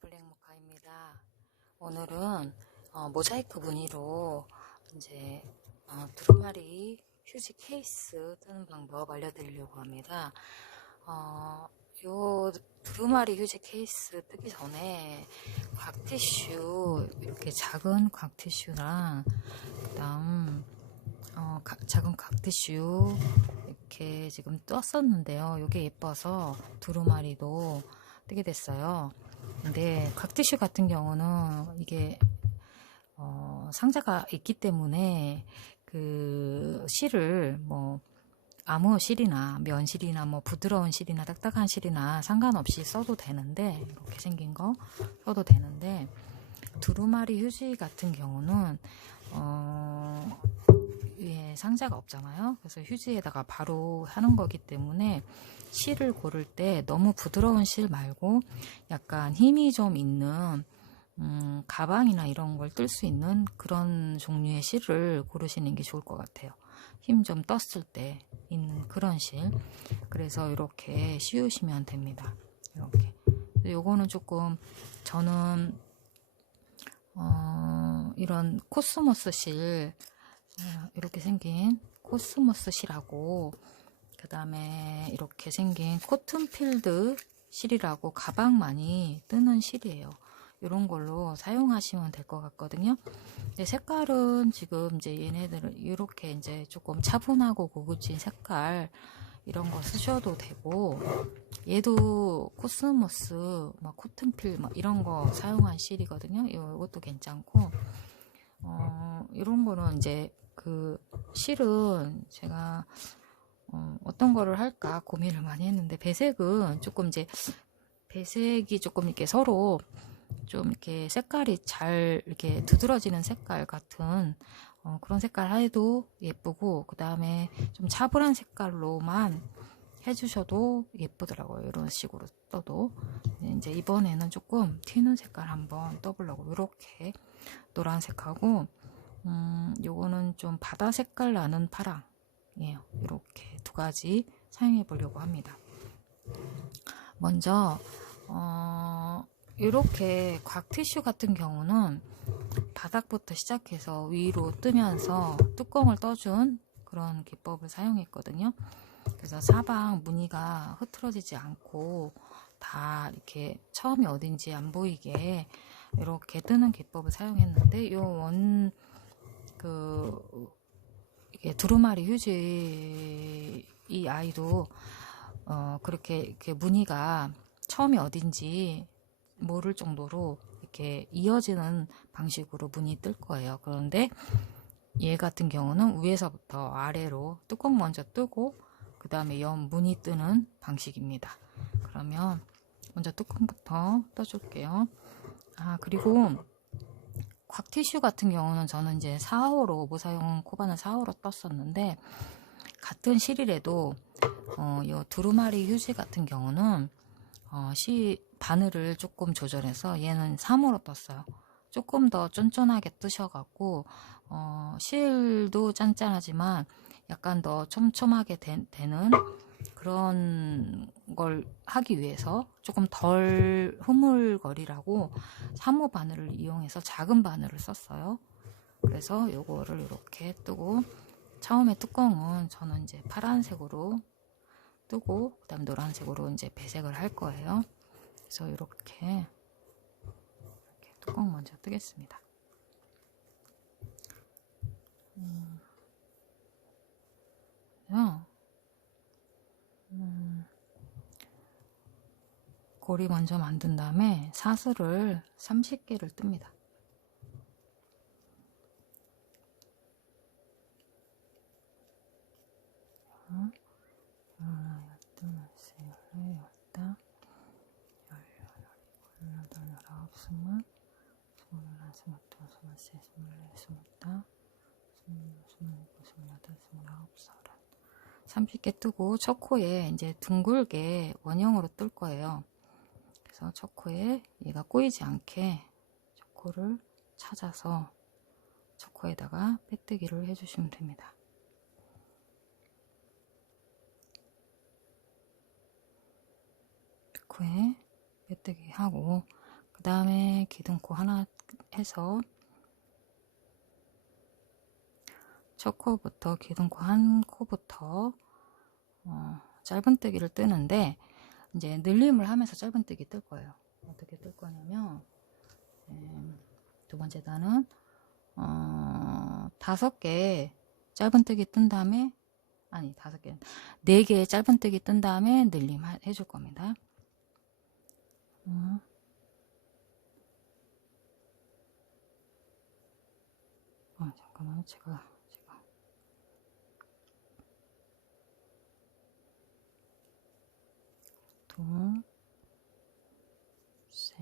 블랙모카입니다. 오늘은 모자이크 무늬로 이제 두루마리 휴지 케이스 뜨는 방법 알려드리려고 합니다. 요 두루마리 휴지 케이스 뜨기 전에 곽티슈, 이렇게 작은 곽티슈랑 그다음 작은 곽티슈 이렇게 지금 떴었는데요. 이게 예뻐서 두루마리도 뜨게 됐어요. 근데 곽티슈 같은 경우는 이게 상자가 있기 때문에 그 실을 뭐 아무 실이나 면실이나 뭐 부드러운 실이나 딱딱한 실이나 상관없이 써도 되는데, 이렇게 생긴 거 써도 되는데, 두루마리 휴지 같은 경우는 위에 상자가 없잖아요. 그래서 휴지에다가 바로 하는 거기 때문에 실을 고를 때 너무 부드러운 실 말고 약간 힘이 좀 있는 가방이나 이런 걸 뜰 수 있는 그런 종류의 실을 고르시는 게 좋을 것 같아요. 힘 좀 떴을 때 있는 그런 실. 그래서 이렇게 씌우시면 됩니다. 이렇게. 요거는 조금 저는 이런 코스모스 실, 이렇게 생긴 코스모스 실하고, 그 다음에 이렇게 생긴 코튼필드 실이라고 가방 많이 뜨는 실이에요. 이런 걸로 사용하시면 될 것 같거든요. 근데 색깔은 지금 이제 얘네들은 이렇게 이제 조금 차분하고 고급진 색깔 이런 거 쓰셔도 되고, 얘도 코스모스, 막 코튼필 막 이런 거 사용한 실이거든요. 이것도 괜찮고, 이런 거는 이제 그 실은 제가 어떤 거를 할까 고민을 많이 했는데, 배색은 조금 이제 배색이 조금 이렇게 서로 좀 이렇게 색깔이 잘 이렇게 두드러지는 색깔 같은 그런 색깔 해도 예쁘고, 그 다음에 좀 차분한 색깔로만 해주셔도 예쁘더라고요. 이런 식으로 떠도. 이제 이번에는 조금 튀는 색깔 한번 떠보려고, 이렇게 노란색하고 요거는 좀 바다 색깔 나는 파랑이에요. 이렇게 두 가지 사용해 보려고 합니다. 먼저 이렇게 곽티슈 같은 경우는 바닥부터 시작해서 위로 뜨면서 뚜껑을 떠준 그런 기법을 사용했거든요. 그래서 사방 무늬가 흐트러지지 않고 다 이렇게 처음이 어딘지 안 보이게 이렇게 뜨는 기법을 사용했는데, 이게 두루마리 휴지 이 아이도 그렇게 이렇게 무늬가 처음이 어딘지 모를 정도로 이렇게 이어지는 방식으로 무늬 뜰 거예요. 그런데 얘 같은 경우는 위에서부터 아래로 뚜껑 먼저 뜨고 그 다음에 옆 무늬 뜨는 방식입니다. 그러면 먼저 뚜껑부터 떠줄게요. 그리고 곽티슈 같은 경우는 저는 이제 4호로 무사용 코바늘 4호로 떴었는데, 같은 실이라도 요 두루마리 휴지 같은 경우는 바늘을 조금 조절해서 얘는 3호로 떴어요. 조금 더 쫀쫀하게 뜨셔갖고 실도 짠짠하지만 약간 더 촘촘하게 되는 그런 걸 하기 위해서 조금 덜 흐물거리라고 3호 바늘을 이용해서 작은 바늘을 썼어요. 그래서 요거를 이렇게 뜨고, 처음에 뚜껑은 저는 이제 파란색으로 뜨고 그 다음 노란색으로 이제 배색을 할 거예요. 그래서 이렇게 뚜껑 먼저 뜨겠습니다. 고리 먼저 만든 다음에 사슬을 30개를 뜹니다. 삼십 개 뜨고 첫 코에 이제 둥글게 원형으로 뜰 거예요. 그래서 첫 코에 얘가 꼬이지 않게 첫 코를 찾아서 첫 코에다가 빼뜨기를 해주시면 됩니다. 코에 빼뜨기 하고, 그 다음에 기둥코 하나 해서 첫 코부터 기둥코 한 코부터 짧은뜨기를 뜨는데, 이제 늘림을 하면서 짧은뜨기 뜰 거예요. 어떻게 뜰 거냐면, 두 번째 단은 5개 짧은뜨기 뜬 다음에, 아니 5개, 4개 짧은뜨기 뜬 다음에 늘림 해줄 겁니다. 잠깐만요. 제가 둘, 셋,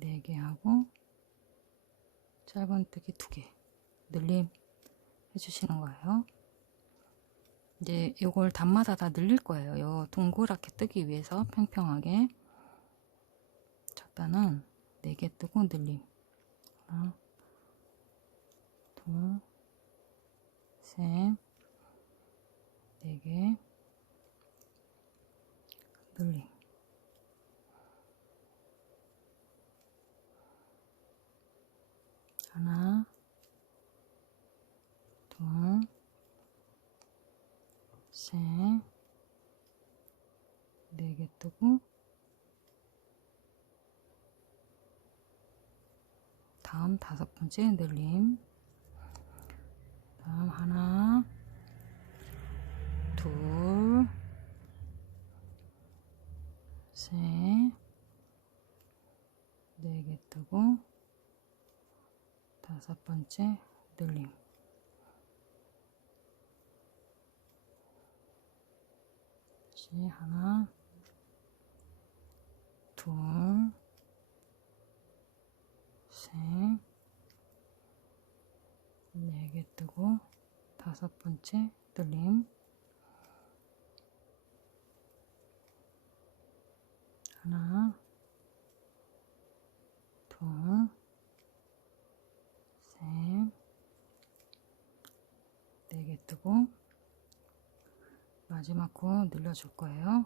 4개 하고 짧은뜨기 2개 늘림 해주시는 거예요. 이제 요걸 단마다 다 늘릴 거예요. 요 동그랗게 뜨기 위해서 평평하게. 첫 단은 4개 뜨고 늘림. 하나, 둘, 셋, 4개 늘림. 하나, 둘, 셋, 4개 뜨고, 다음 5번째 늘림. 다음 하나, 둘, 셋, 4개 뜨고, 5번째 늘림. 다시 하나, 둘, 셋, 4개 뜨고 5번째 늘림. 하나, 둘, 셋, 4개 뜨고 마지막 코 늘려줄 거예요.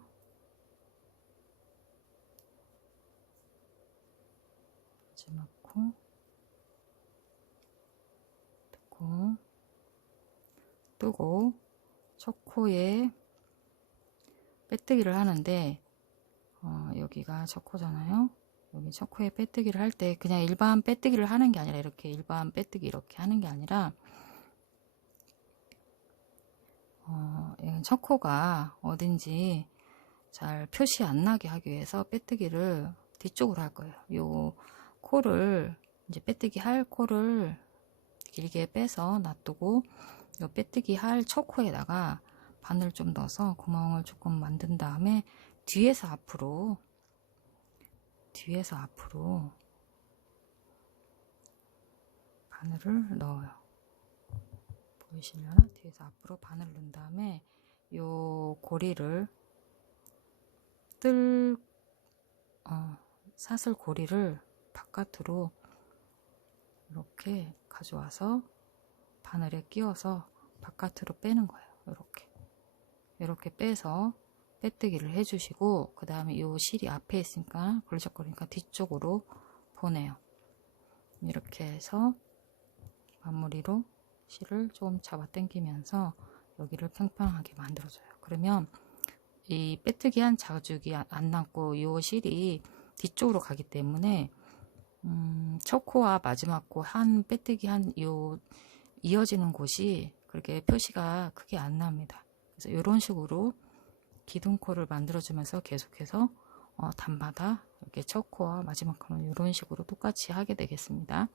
마지막 코 뜨고 첫 코에 빼뜨기를 하는데, 여기가 첫 코잖아요. 여기 첫 코에 빼뜨기를 할 때 그냥 일반 빼뜨기를 하는 게 아니라, 이렇게 일반 빼뜨기 이렇게 하는 게 아니라, 첫 코가 어딘지 잘 표시 안 나게 하기 위해서 빼뜨기를 뒤쪽으로 할 거예요. 요 코를, 이제 빼뜨기 할 코를 길게 빼서 놔두고, 요 빼뜨기 할 첫 코에다가 바늘 좀 넣어서 구멍을 조금 만든 다음에 뒤에서 앞으로 바늘을 넣어요. 보이시려나? 뒤에서 앞으로 바늘을 넣은 다음에 요 고리를 사슬 고리를 바깥으로 이렇게 가져와서 바늘에 끼워서 바깥으로 빼는 거예요. 이렇게 빼서 빼뜨기를 해주시고, 그 다음에 이 실이 앞에 있으니까 걸리적거리니까 뒤쪽으로 보내요. 이렇게 해서 마무리로 실을 조금 잡아 당기면서 여기를 평평하게 만들어줘요. 그러면 이 빼뜨기 한 자국이 안 남고 이 실이 뒤쪽으로 가기 때문에 첫 코와 마지막 코 한 빼뜨기 한 요 이어지는 곳이 그렇게 표시가 크게 안 납니다. 그래서 이런 식으로 기둥코를 만들어주면서 계속해서 단마다 이렇게 첫 코와 마지막 코는 이런 식으로 똑같이 하게 되겠습니다.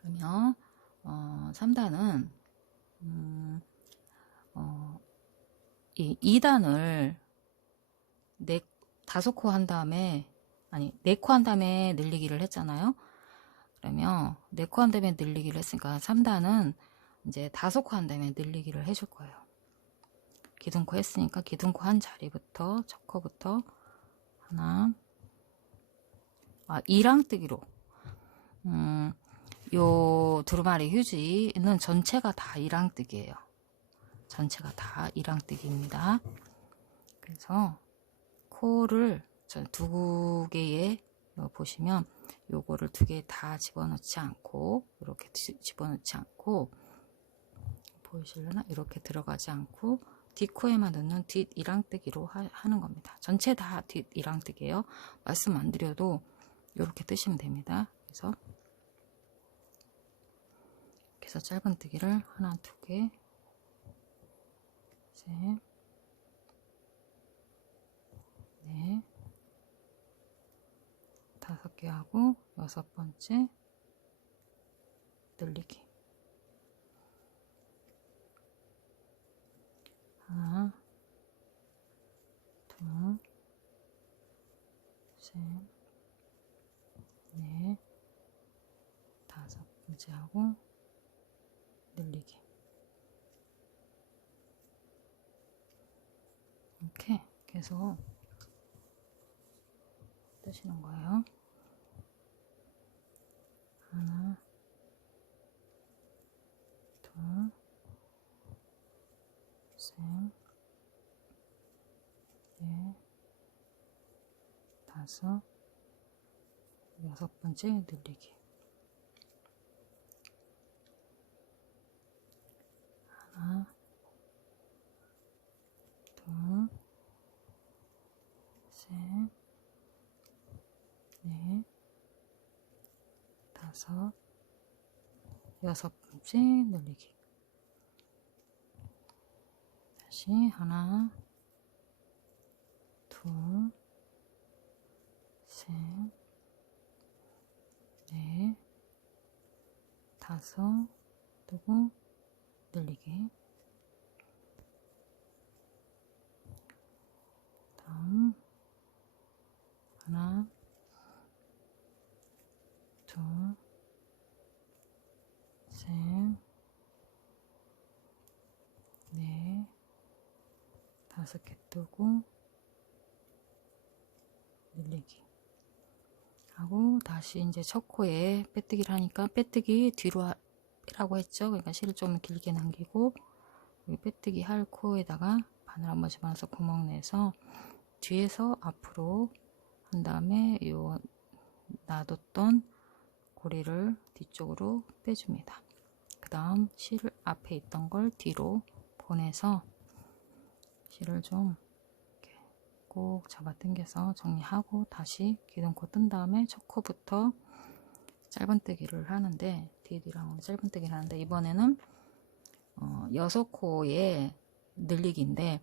그러면 3단은 이 2단을 5코 한 다음에, 아니 4코 한 다음에 늘리기를 했잖아요. 그러면 4코 한 다음에 늘리기를 했으니까 3단은 이제 5코 한 다음에 늘리기를 해줄 거예요. 기둥코 했으니까 기둥코 한 자리부터 첫 코부터 하나, 이랑뜨기로 요 두루마리 휴지는 전체가 다 이랑뜨기예요. 전체가 다 이랑뜨기입니다. 그래서 코를 두 개의 보시면 요거를 두 개 다 집어넣지 않고 이렇게 집어넣지 않고 보이실려나? 이렇게 들어가지 않고 뒷코에만 넣는 뒷 이랑뜨기로 하는 겁니다. 전체 다 뒷 이랑뜨기예요. 말씀 안 드려도 이렇게 뜨시면 됩니다. 그래서 짧은뜨기를 하나, 두 개, 셋, 넷, 다섯 개 하고 여섯 번째 늘리기. 하나, 둘, 셋, 넷, 다섯 번째 하고 늘리기. 이렇게 계속 뜨시는 거예요. 하나, 둘, 셋, 넷, 다섯, 여섯 번째 늘리기. 하나, 둘, 셋, 넷, 다섯, 여섯 번째 늘리기. 다시 하나, 둘, 셋, 넷, 다섯, 뜨고 늘리기. 다음 하나, 둘, 셋, 넷, 다섯 개 뜨고 늘리기 하고 다시 이제 첫 코에 빼뜨기를 하니까 빼뜨기 뒤로 빼라고 했죠. 그러니까 실을 좀 길게 남기고 여기 빼뜨기 할 코에다가 바늘 한번 집어넣어서 구멍 내서 뒤에서 앞으로 한 다음에 요 놔뒀던 고리를 뒤쪽으로 빼줍니다. 그 다음 실 앞에 있던 걸 뒤로 보내서 실을 좀 이렇게 꼭 잡아 당겨서 정리하고 다시 기둥코 뜬 다음에 첫 코부터 짧은뜨기를 하는데 뒤랑 짧은뜨기를 하는데 이번에는 6코의 늘리기인데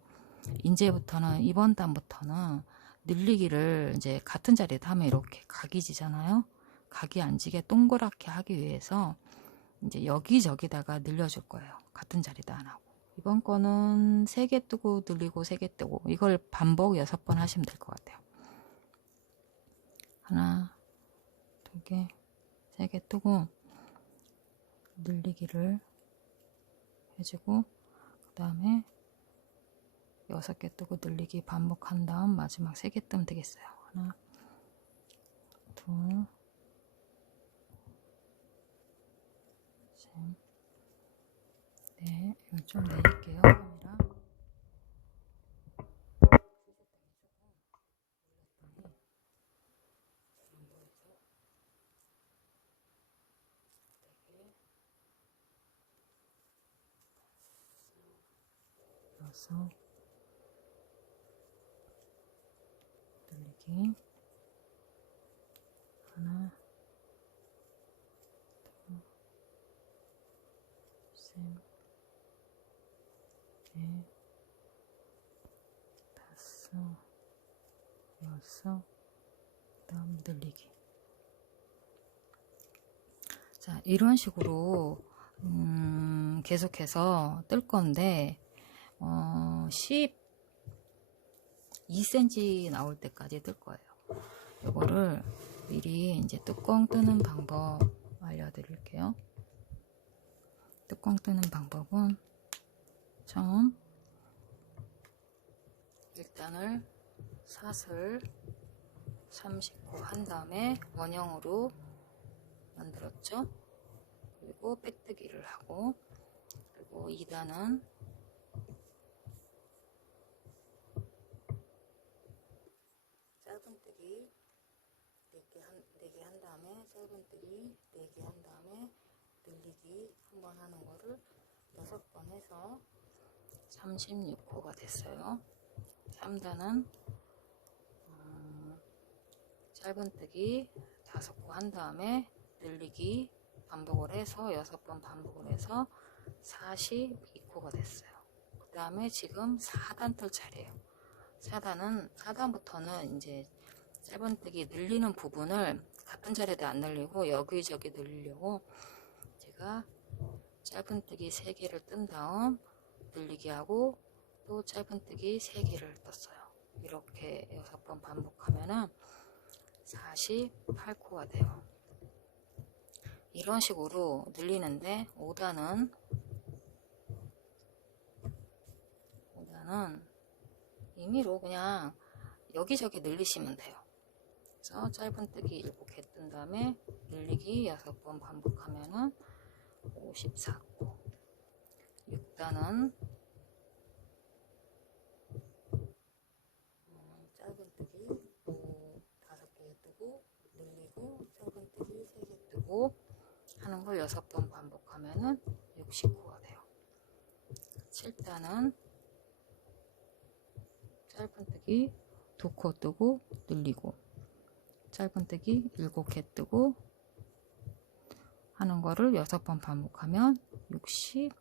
이제부터는 이번 단부터는 늘리기를 이제 같은 자리에 하면 이렇게 각이 지잖아요. 각이 안 지게 동그랗게 하기 위해서 이제 여기저기다가 늘려줄 거예요. 같은 자리도 안 하고. 이번 거는 3개 뜨고 늘리고 3개 뜨고 이걸 반복 6번 하시면 될 것 같아요. 하나, 2개, 3개 뜨고 늘리기를 해주고 그 다음에 6개 뜨고 늘리기 반복한 다음 마지막 3개 뜨면 되겠어요. 하나, 둘, 셋, 넷. 이걸 좀 내릴게요. 카메라. 6, 늘리기 하나, 둘, 셋, 넷, 다섯, 여섯, 그다음 늘리기. 자, 이런 식으로 계속해서 뜰 건데 12cm 나올 때까지 뜰 거예요. 이거를 미리 이제 뚜껑 뜨는 방법 알려드릴게요. 뚜껑 뜨는 방법은 처음 일단을 사슬 30코 한 다음에 원형으로 만들었죠. 그리고 빼뜨기를 하고 그리고 2단은 짧은 짧은뜨기 4개 한 다음에 짧은뜨기 4개 한 다음에 늘리기 한번 하는 거를 6번 해서 36호가 됐어요. 3단은 짧은뜨기 5코 한 다음에 늘리기 반복을 해서 6번 반복을 해서 42코가 됐어요. 그 다음에 지금 4단 뜰 차례예요. 4단부터는 이제 짧은뜨기 늘리는 부분을 같은 자리에도 안 늘리고 여기저기 늘리려고 제가 짧은뜨기 3개를 뜬 다음 늘리기 하고 또 짧은뜨기 3개를 떴어요. 이렇게 6번 반복하면은 48코가 돼요. 이런 식으로 늘리는데 5단은 임의로 그냥 여기저기 늘리시면 돼요. 그래서 짧은뜨기 7개 뜬 다음에 늘리기 6번 반복하면은 54코. 6단은 짧은뜨기 5개 뜨고 늘리고 짧은뜨기 3개 뜨고 하는 걸 6번 반복하면은 60코가 돼요. 7단은 짧은뜨기 2코 뜨고 늘리고 짧은뜨기 7개 뜨고 하는 거를 6번 반복하면 66코.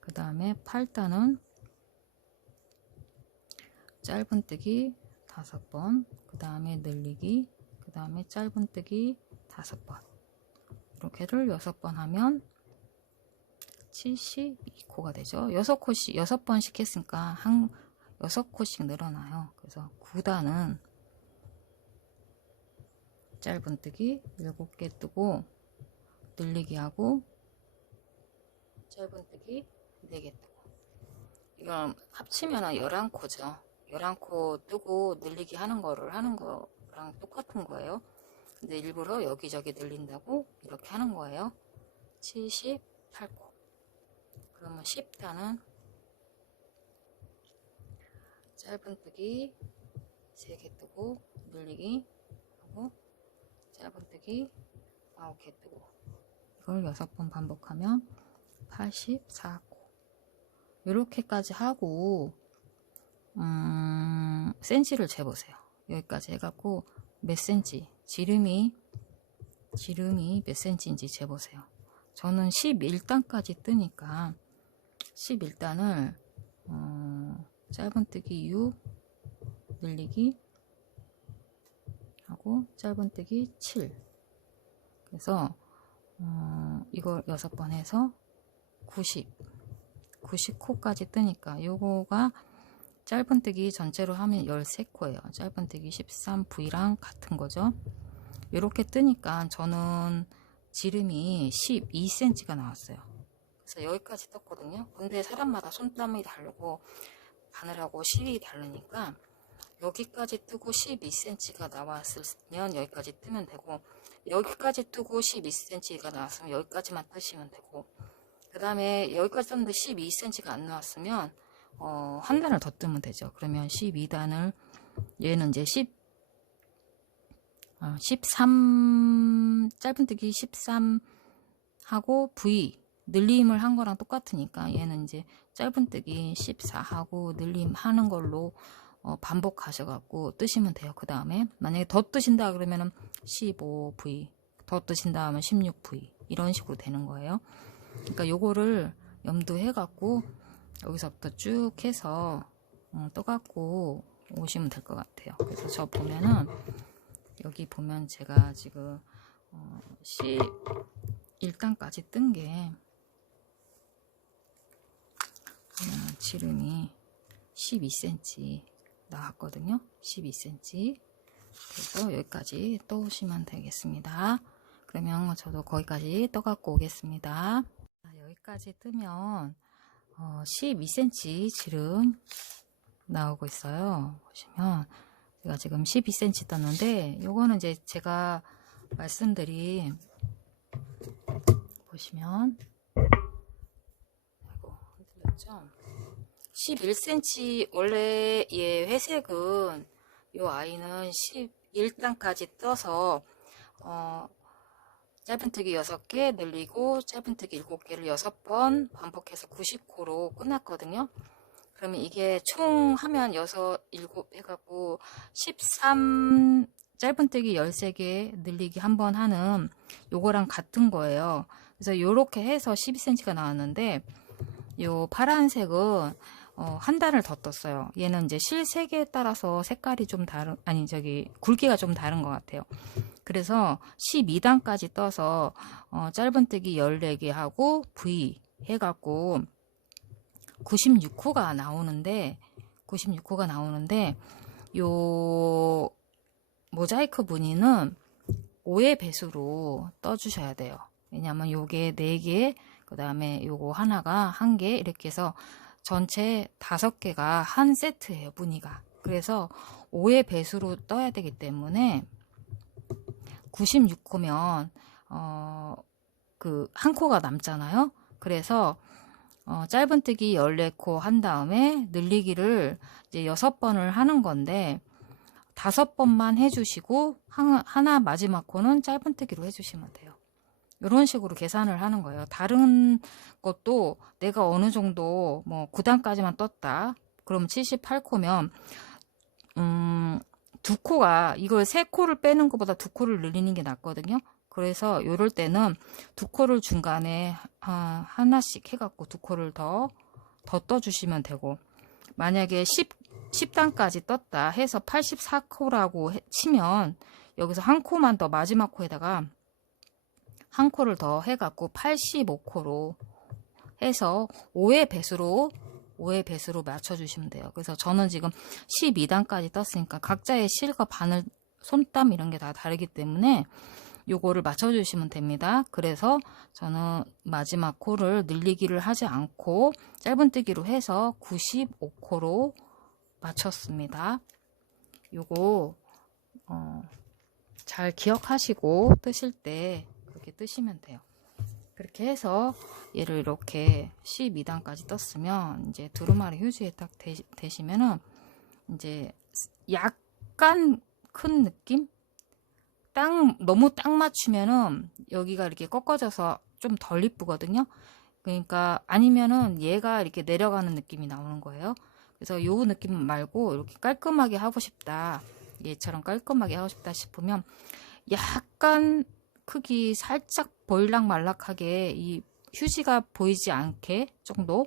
그 다음에 8단은 짧은뜨기 5번, 그 다음에 늘리기, 그 다음에 짧은뜨기 5번. 이렇게를 6번 하면 72코가 되죠. 6번씩 했으니까 6코씩 늘어나요. 그래서 9단은 짧은뜨기 7개 뜨고 늘리기 하고 짧은뜨기 4개 뜨고 이건 합치면 11코죠. 11코 뜨고 늘리기 하는 거랑 똑같은 거예요. 근데 일부러 여기저기 늘린다고 이렇게 하는 거예요. 78코. 그러면 10단은 짧은뜨기 3개 뜨고 늘리기 하고 짧은뜨기 9개 뜨고 이걸 6번 반복하면 84코. 이렇게까지 하고 센치를 재보세요. 여기까지 해갖고 몇 센치, 지름이 몇 센치인지 재보세요. 저는 11단까지 뜨니까 11단을 짧은뜨기 6 늘리기 하고 짧은뜨기 7. 그래서 이걸 6번 해서 90코까지 뜨니까 요거가 짧은뜨기 전체로 하면 13코예요. 짧은뜨기 13V랑 같은 거죠. 이렇게 뜨니까 저는 지름이 12cm가 나왔어요. 그래서 여기까지 떴거든요. 근데 사람마다 손땀이 다르고 바늘하고 실이 다르니까 여기까지 뜨고 12cm가 나왔으면 여기까지 뜨면 되고 여기까지 뜨고 12cm가 나왔으면 여기까지만 뜨시면 되고 그 다음에 여기까지 떴는데 12cm가 안 나왔으면 한 단을 더 뜨면 되죠. 그러면 12단을 얘는 이제 13 짧은뜨기 13 하고 V 늘림을 한 거랑 똑같으니까 얘는 이제 짧은뜨기 14 하고 늘림 하는 걸로 반복하셔갖고 뜨시면 돼요. 그 다음에 만약에 더 뜨신다 그러면은 15V 더 뜨신다 하면 16V 이런 식으로 되는 거예요. 그러니까 요거를 염두해 갖고 여기서부터 쭉 해서 떠갖고 오시면 될 것 같아요. 그래서 저 보면은 여기 보면 제가 지금 11단까지 뜬 게 지름이 12cm 나왔거든요. 12cm. 그래서 여기까지 떠오시면 되겠습니다. 그러면 저도 거기까지 떠갖고 오겠습니다. 여기까지 뜨면 12cm 지름 나오고 있어요. 보시면 제가 지금 12cm 떴는데 요거는 이제 제가 말씀드린 보시면 아이고 흔들렸죠. 11cm 원래 얘 회색은 요 아이는 11단까지 떠서 짧은뜨기 6개 늘리고 짧은뜨기 7개를 6번 반복해서 90코로 끝났거든요. 그러면 이게 총 하면 6, 7 해갖고 13 짧은뜨기 13개 늘리기 한 번 하는 요거랑 같은 거예요. 그래서 요렇게 해서 12cm가 나왔는데 요 파란색은 한 단을 더 떴어요. 얘는 이제 실 3개에 따라서 색깔이 좀 다른, 아니 저기 굵기가 좀 다른 것 같아요. 그래서 12단까지 떠서 짧은뜨기 14개 하고 V 해갖고 96호가 나오는데 요 모자이크 무늬는 5의 배수로 떠주셔야 돼요. 왜냐면 요게 4개, 그 다음에 요거 하나가 1개 이렇게 해서 전체 5개가 한 세트예요, 무늬가. 그래서 5의 배수로 떠야 되기 때문에 96호면 그 한 코가 남잖아요. 그래서 짧은뜨기 14코 한 다음에 늘리기를 이제 6번을 하는 건데 5번만 해주시고 하나 마지막 코는 짧은뜨기로 해주시면 돼요. 이런 식으로 계산을 하는 거예요. 다른 것도 내가 어느 정도 뭐 9단까지만 떴다. 그럼 78코면 2코가 이걸 3코를 빼는 것보다 2코를 늘리는 게 낫거든요. 그래서 이럴 때는 2코를 중간에 하나씩 해갖고 2코를 더 떠주시면 되고, 만약에 10단까지 떴다 해서 84코라고 치면 여기서 한 코만 더 마지막 코에다가 한 코를 더 해갖고 85코로 해서 5의 배수로 맞춰주시면 돼요. 그래서 저는 지금 12단까지 떴으니까 각자의 실과 바늘, 손땀 이런 게 다 다르기 때문에 요거를 맞춰주시면 됩니다. 그래서 저는 마지막 코를 늘리기를 하지 않고 짧은뜨기로 해서 95코로 맞췄습니다. 요거 잘 기억하시고 뜨실 때 그렇게 뜨시면 돼요. 그렇게 해서 얘를 이렇게 12단까지 떴으면 이제 두루마리 휴지에 딱 대시면은 이제 약간 큰 느낌? 너무 딱 맞추면은 여기가 이렇게 꺾어져서 좀 덜 이쁘거든요. 그러니까 아니면은 얘가 이렇게 내려가는 느낌이 나오는 거예요. 그래서 요 느낌 말고 이렇게 깔끔하게 하고 싶다, 얘처럼 깔끔하게 하고 싶다 싶으면 약간 크기 살짝 보일락말락하게 이 휴지가 보이지 않게 정도,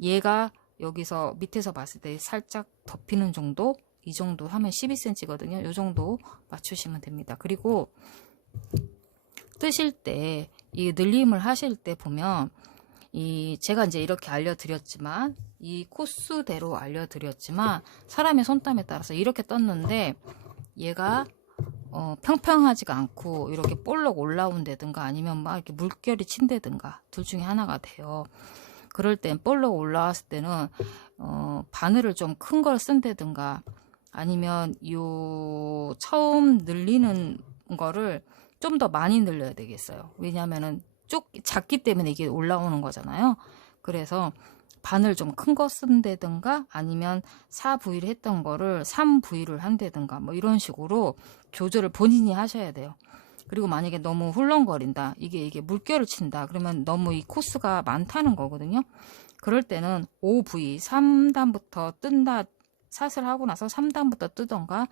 얘가 여기서 밑에서 봤을 때 살짝 덮이는 정도, 이 정도 하면 12cm거든요. 이 정도 맞추시면 됩니다. 그리고 뜨실 때 이 늘림을 하실 때 보면 제가 이제 이렇게 알려드렸지만, 이 코스대로 알려드렸지만 사람의 손땀에 따라서 이렇게 떴는데 얘가 평평하지가 않고 이렇게 볼록 올라온다든가 아니면 막 이렇게 물결이 친다든가 둘 중에 하나가 돼요. 그럴 땐 볼록 올라왔을 때는 바늘을 좀 큰 걸 쓴다든가 아니면 요 처음 늘리는 거를 좀 더 많이 늘려야 되겠어요. 왜냐면은 작기 때문에 이게 올라오는 거잖아요. 그래서 바늘 좀 큰 거 쓴다든가 아니면 4V를 했던 거를 3V를 한다든가 뭐 이런 식으로 조절을 본인이 하셔야 돼요. 그리고 만약에 너무 훌렁거린다, 이게 물결을 친다, 그러면 너무 이 코스가 많다는 거거든요. 그럴 때는 5V 3단부터 뜬다, 샷을 하고 나서 3단부터 뜨던가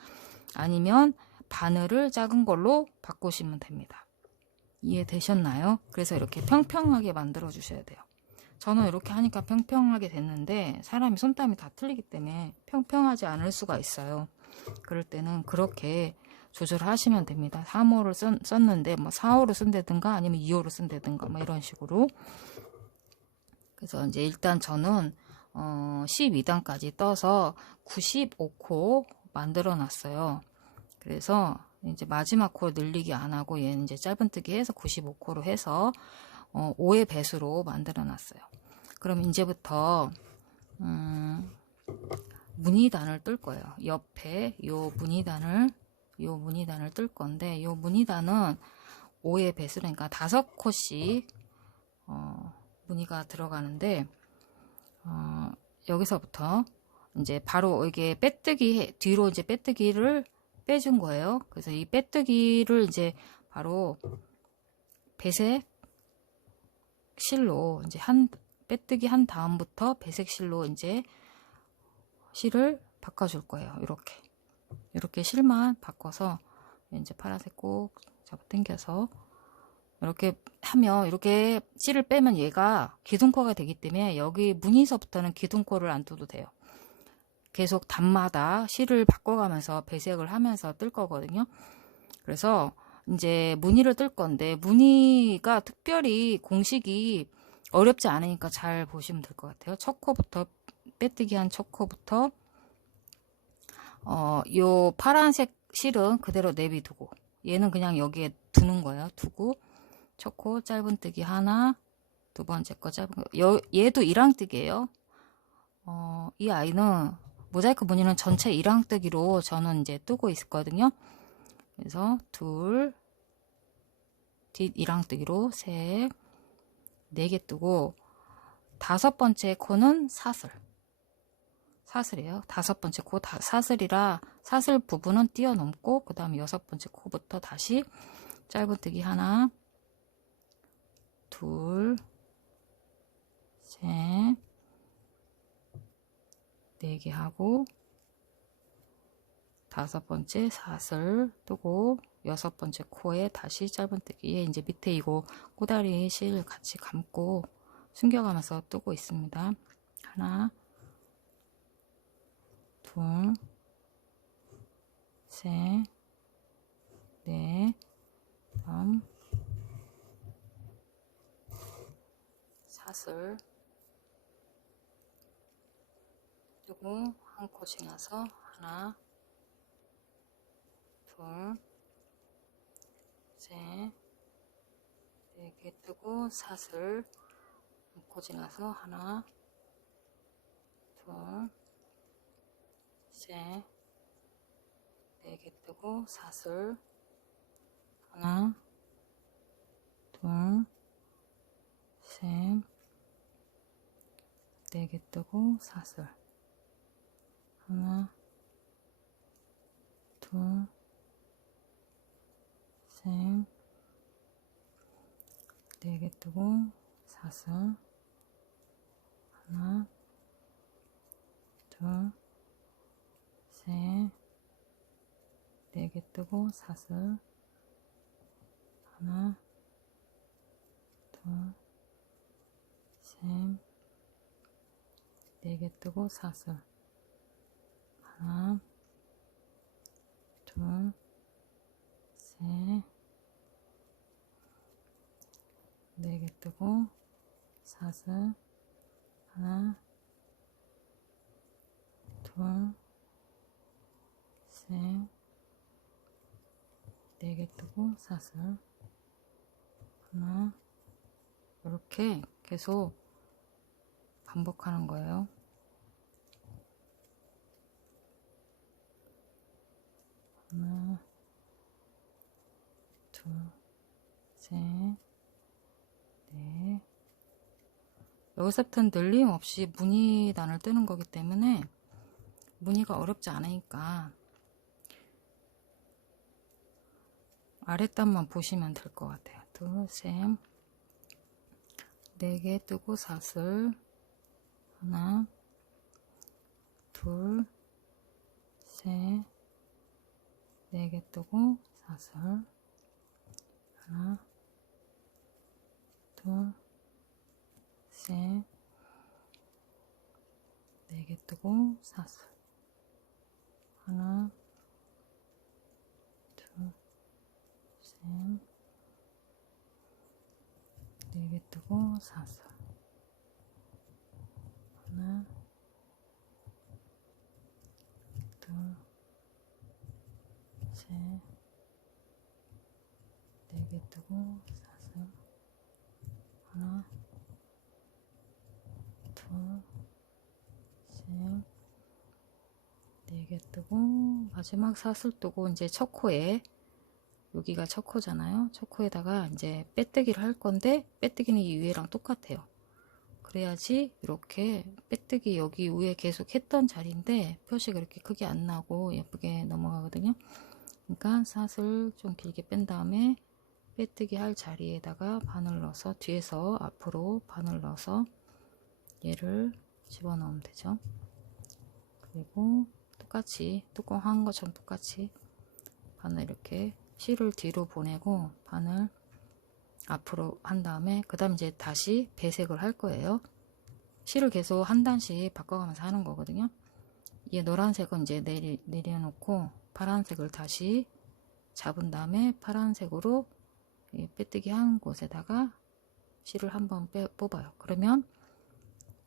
아니면 바늘을 작은 걸로 바꾸시면 됩니다. 이해되셨나요? 그래서 이렇게 평평하게 만들어 주셔야 돼요. 저는 이렇게 하니까 평평하게 됐는데 사람이 손땀이 다 틀리기 때문에 평평하지 않을 수가 있어요. 그럴 때는 그렇게 조절하시면 됩니다. 3호를 썼는데 뭐 4호를 쓴다든가 아니면 2호를 쓴다든가 뭐 이런 식으로. 그래서 이제 일단 저는 12단까지 떠서 95코 만들어 놨어요. 그래서 이제 마지막 코 늘리기 안 하고 얘는 이제 짧은뜨기 해서 95코로 해서 5의 배수로 만들어 놨어요. 그럼 이제부터 무늬단을 뜰 거예요. 옆에 요 무늬단을 뜰 건데, 요 무늬단은 5의 배수니까 5코씩 무늬가 들어가는데 여기서부터 이제 바로 이게 빼뜨기, 뒤로 이제 빼뜨기를 빼준 거예요. 그래서 이 빼뜨기를 이제 바로 배색 실로 이제 빼뜨기 한 다음부터 배색 실로 이제 실을 바꿔줄 거예요. 이렇게 실만 바꿔서 이제 파란색 꼭 잡아 당겨서 이렇게 하면, 이렇게 실을 빼면 얘가 기둥코가 되기 때문에 여기 무늬서부터는 기둥코를 안 둬도 돼요. 계속 단마다 실을 바꿔가면서 배색을 하면서 뜰 거거든요. 그래서 이제 무늬를 뜰 건데, 무늬가 특별히 공식이 어렵지 않으니까 잘 보시면 될 것 같아요. 첫 코부터, 빼뜨기 한 첫 코부터 요 파란색 실은 그대로 내비두고, 얘는 그냥 여기에 두는 거예요. 두고 첫 코 짧은뜨기 하나, 두 번째 거 짧은 거, 얘도 일항뜨기예요. 이 아이는 모자이크 무늬는 전체 일항뜨기로 저는 이제 뜨고 있거든요. 그래서 둘, 뒷 일항뜨기로 셋, 4개 뜨고, 다섯 번째 코는 사슬이에요. 다섯 번째 코 사슬이라 사슬 부분은 뛰어넘고, 그 다음에 여섯 번째 코부터 다시 짧은뜨기 하나, 둘, 셋, 4개 하고, 다섯 번째 사슬 뜨고, 여섯 번째 코에 다시 짧은뜨기에 이제 밑에 이거 꼬다리 실 같이 감고 숨겨가면서 뜨고 있습니다. 하나, 둘, 셋, 넷, 다음 사슬 뜨고 한 코 지나서 하나, 둘, 셋, 4개 뜨고 사슬 한 코 지나서 하나, 둘, 셋, 4개 뜨고 사슬 하나, 둘, 셋, 4개 뜨고 사슬 하나, 둘, 셋, 4개 뜨고 사슬 하나, 둘, 셋, 4개 뜨고 사슬 하나, 둘, 셋, 4개 뜨고 사슬 하나, 둘, 셋, 4개 뜨고 사슬 하나, 둘, 셋, 4개 뜨고 사슬 하나, 이렇게 계속 반복하는 거예요. 하나, 둘, 셋, 넷. 여기서부터는 늘림 없이 무늬단을 뜨는 거기 때문에 무늬가 어렵지 않으니까 아랫단만 보시면 될 것 같아요. 둘, 셋, 4개 뜨고 사슬 하나, 둘, 셋, 4개 뜨고 사슬 하나, 둘, 셋, 4개 뜨고 사슬 하나, 둘, 셋, 4개 뜨고 사슬 하나, 둘, 셋, 4개 뜨고 사슬 하나, 둘, 셋, 4개 뜨고 마지막 사슬 뜨고 이제 첫 코에, 여기가 첫 코잖아요. 첫 코에다가 이제 빼뜨기를 할 건데, 빼뜨기는 이 위에랑 똑같아요. 그래야지 이렇게 빼뜨기 여기 위에 계속 했던 자리인데 표시가 이렇게 크게 안 나고 예쁘게 넘어가거든요. 그러니까 사슬 좀 길게 뺀 다음에 빼뜨기 할 자리에다가 바늘 넣어서 뒤에서 앞으로 바늘 넣어서 얘를 집어넣으면 되죠. 그리고 똑같이 뚜껑 한 것처럼 똑같이 바늘 이렇게 실을 뒤로 보내고 바늘 앞으로 한 다음에 그 다음 이제 다시 배색을 할 거예요. 실을 계속 한 단씩 바꿔가면서 하는 거거든요. 이 노란색은 이제 내려놓고 파란색을 다시 잡은 다음에 파란색으로 빼뜨기 한 곳에다가 실을 한번 뽑아요. 그러면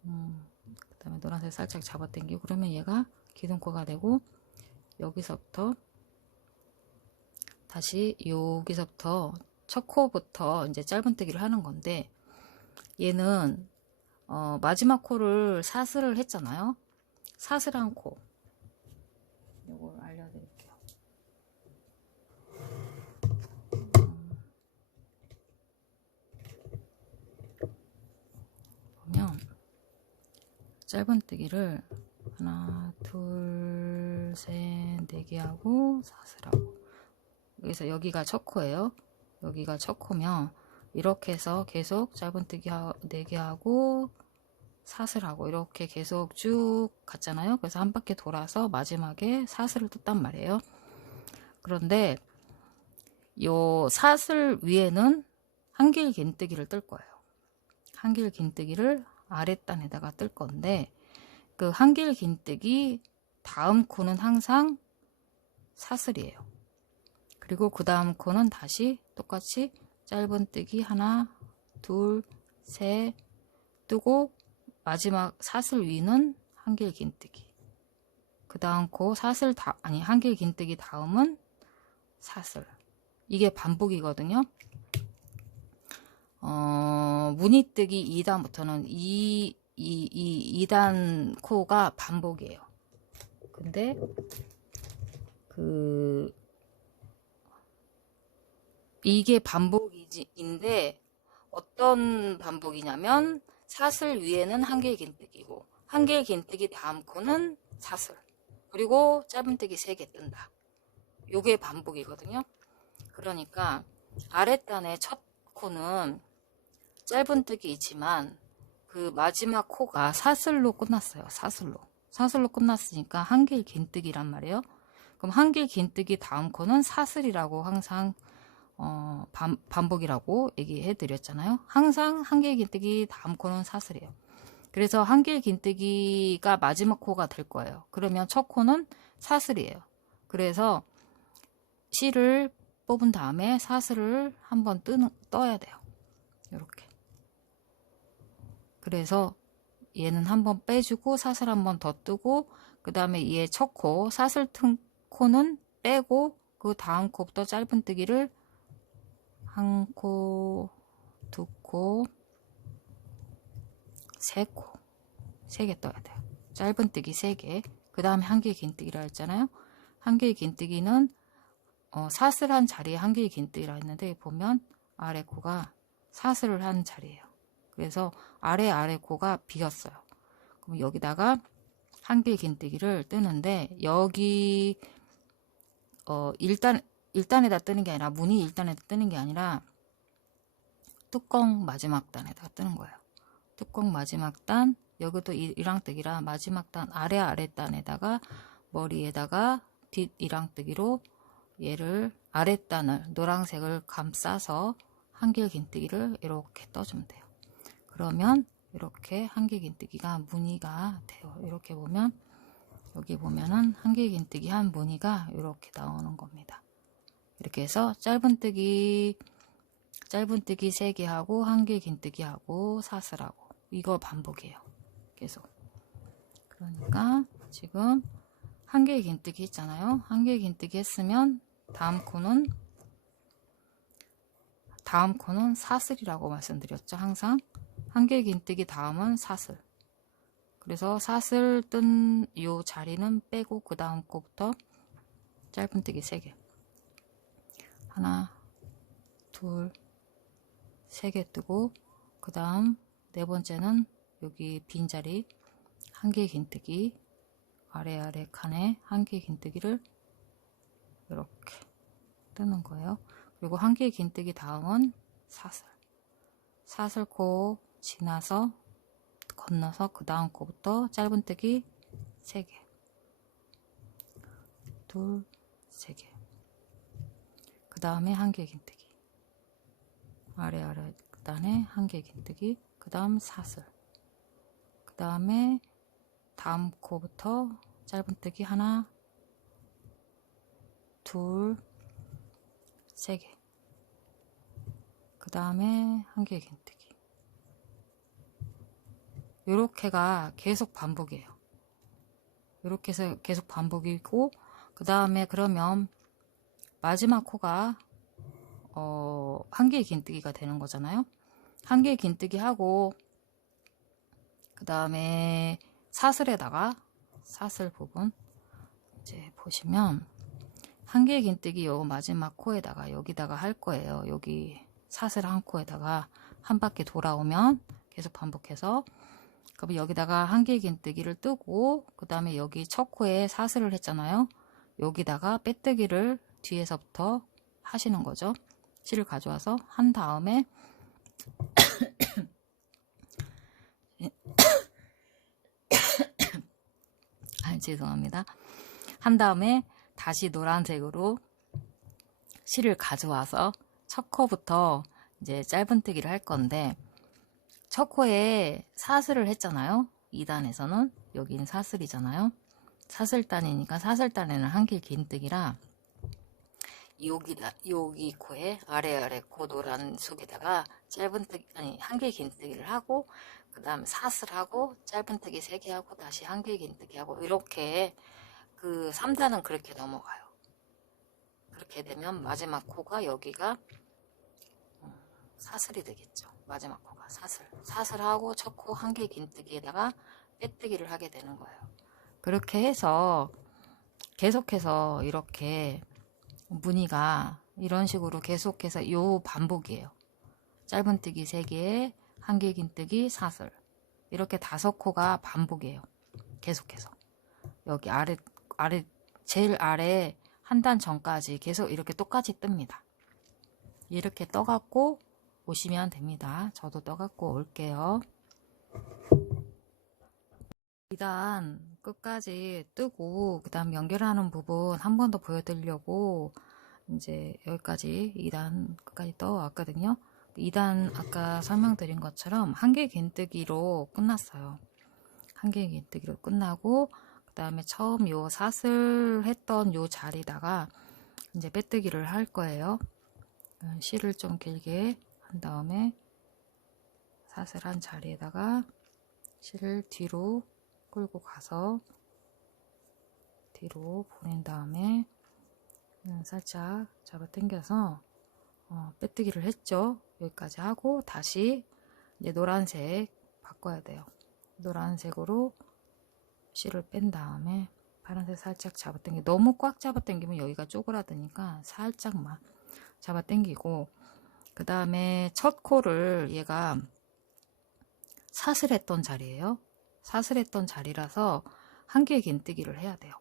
그 다음에 노란색 살짝 잡아 당기고 그러면 얘가 기둥코가 되고 여기서부터 다시 여기서부터 첫 코부터 이제 짧은뜨기를 하는 건데 얘는 마지막 코를 사슬을 했잖아요. 사슬한 코 이걸 알려드릴게요. 보면 짧은뜨기를 하나 둘 셋 네 개 하고 사슬하고 여기서 여기가 첫 코예요. 여기가 첫 코면 이렇게 해서 계속 짧은뜨기 4개 하고 사슬하고 이렇게 계속 쭉 갔잖아요. 그래서 한 바퀴 돌아서 마지막에 사슬을 떴단 말이에요. 그런데 요 사슬 위에는 한길 긴뜨기를 뜰 거예요. 한길 긴뜨기를 아랫단에다가 뜰 건데 그 한길 긴뜨기 다음 코는 항상 사슬이에요. 그리고 그 다음 코는 다시 똑같이 짧은뜨기 하나 둘 셋 뜨고 마지막 사슬 위는 한길 긴뜨기 그 다음 코 사슬 한길 긴뜨기 다음은 사슬. 이게 반복이거든요. 무늬뜨기 2단부터는 2단 코가 반복이에요. 근데 이게 반복인데 어떤 반복이냐면 사슬 위에는 한길 긴뜨기고 한길 긴뜨기 다음 코는 사슬 그리고 짧은뜨기 3개 뜬다. 요게 반복이거든요. 그러니까 아랫단의 첫 코는 짧은뜨기이지만 그 마지막 코가 사슬로 끝났어요. 사슬로 끝났으니까 한길 긴뜨기란 말이에요. 그럼 한길 긴뜨기 다음 코는 사슬이라고 항상 반복이라고 얘기해 드렸잖아요. 항상 한길 긴뜨기 다음 코는 사슬이에요. 그래서 한길 긴뜨기가 마지막 코가 될 거예요. 그러면 첫 코는 사슬이에요. 그래서 실을 뽑은 다음에 사슬을 한번 떠야 돼요. 이렇게. 그래서 얘는 한번 빼주고 사슬 한번 더 뜨고 그 다음에 얘 첫 코 사슬 튼 코는 빼고 그 다음 코부터 짧은뜨기를 한 코, 두 코, 세 코, 3개 떠야 돼요. 짧은뜨기 3개. 그 다음에 한길 긴뜨기라 했잖아요. 한길 긴뜨기는 사슬한 자리에 한길 긴뜨기라 했는데 보면 아래 코가 사슬을 한 자리예요. 그래서 아래 코가 비었어요. 그럼 여기다가 한길 긴뜨기를 뜨는데 여기 1단에다 뜨는 게 아니라 무늬 1단에다 뜨는 게 아니라 뚜껑 마지막 단에다 뜨는 거예요. 뚜껑 마지막 단 여기도 1랑뜨기라 마지막 단 아래 단에다가 머리에다가 뒷 1랑뜨기로 얘를 아랫단을 노란색을 감싸서 한길 긴뜨기를 이렇게 떠주면 돼요. 그러면 이렇게 한길 긴뜨기가 무늬가 돼요. 이렇게 보면 여기 보면은 한길 긴뜨기 한 무늬가 이렇게 나오는 겁니다. 이렇게 해서 짧은뜨기 3개 하고 한길 긴뜨기 하고 사슬하고 이거 반복이에요. 계속. 그러니까 지금 한길 긴뜨기 했잖아요. 한길 긴뜨기 했으면 다음 코는 사슬이라고 말씀드렸죠. 항상 한길 긴뜨기 다음은 사슬. 그래서 사슬 뜬 요 자리는 빼고 그 다음 코부터 짧은뜨기 3개. 하나, 둘, 3개 뜨고 그 다음 네 번째는 여기 빈자리 한 개 긴뜨기, 아래 칸에 한 개 긴뜨기를 이렇게 뜨는 거예요. 그리고 한 개 긴뜨기 다음은 사슬코 지나서 건너서 그 다음 코부터 짧은뜨기 3개, 둘, 3개, 그 다음에 한 개 긴뜨기, 아래 그다음에 한 개 긴뜨기, 그 다음 사슬, 그 다음에 다음 코부터 짧은뜨기 하나, 둘, 3개, 그 다음에 한 개 긴뜨기. 요렇게가 계속 반복이에요. 이렇게 해서 계속 반복이고, 그 다음에 그러면 마지막 코가 한 개 긴뜨기가 되는 거잖아요. 한 개 긴뜨기 하고, 그 다음에 사슬에다가 사슬 부분 이제 보시면 한 개 긴뜨기 요 마지막 코에다가 여기다가 할 거예요. 여기 사슬 한 코에다가 한 바퀴 돌아오면 계속 반복해서, 그럼 여기다가 한 개 긴뜨기를 뜨고, 그 다음에 여기 첫 코에 사슬을 했잖아요. 여기다가 빼뜨기를 뒤에서부터 하시는 거죠. 실을 가져와서 한 다음에 죄송합니다. 한 다음에 다시 노란색으로 실을 가져와서 첫 코부터 이제 짧은뜨기를 할 건데, 첫 코에 사슬을 했잖아요. 2단에서는 여기는 사슬이잖아요. 사슬단이니까 사슬단에는 한 개 긴뜨기라 여기 코에 아래 코 노란 속에다가 짧은뜨기, 아니 한 개 긴뜨기를 하고, 그 다음에 사슬하고 짧은뜨기 3개 하고 다시 한 개 긴뜨기 하고, 이렇게 그 3단은 그렇게 넘어가요. 그렇게 되면 마지막 코가 여기가 사슬이 되겠죠. 마지막 코가 사슬하고 첫 코 한 개 긴뜨기에다가 빼뜨기를 하게 되는 거예요. 그렇게 해서 계속해서 이렇게 무늬가 이런 식으로 계속해서 요 반복이에요. 짧은뜨기 3개에 한 개 긴뜨기 사슬, 이렇게 5코가 반복이에요. 계속해서 여기 아래 제일 아래 한 단 전까지 계속 이렇게 똑같이 뜹니다. 이렇게 떠갖고 오시면 됩니다. 저도 떠갖고 올게요. 2단 끝까지 뜨고, 그 다음 연결하는 부분 한 번 더 보여드리려고 이제 여기까지 2단 끝까지 떠왔거든요. 2단 아까 설명드린 것처럼 한 개 긴뜨기로 끝났어요. 한 개 긴뜨기로 끝나고, 그 다음에 처음 요 사슬 했던 요 자리다가 이제 빼뜨기를 할 거예요. 실을 좀 길게 한 다음에 사슬한 자리에다가 실을 뒤로 끌고 가서 뒤로 보낸 다음에 살짝 잡아 당겨서 빼뜨기를 했죠. 여기까지 하고 다시 이제 노란색 바꿔야 돼요. 노란색으로 실을 뺀 다음에 파란색 살짝 잡아 당겨, 너무 꽉 잡아 당기면 여기가 쪼그라드니까 살짝만 잡아 당기고, 그 다음에 첫 코를 얘가 사슬했던 자리예요. 사슬했던 자리라서 한 개 긴뜨기를 해야 돼요.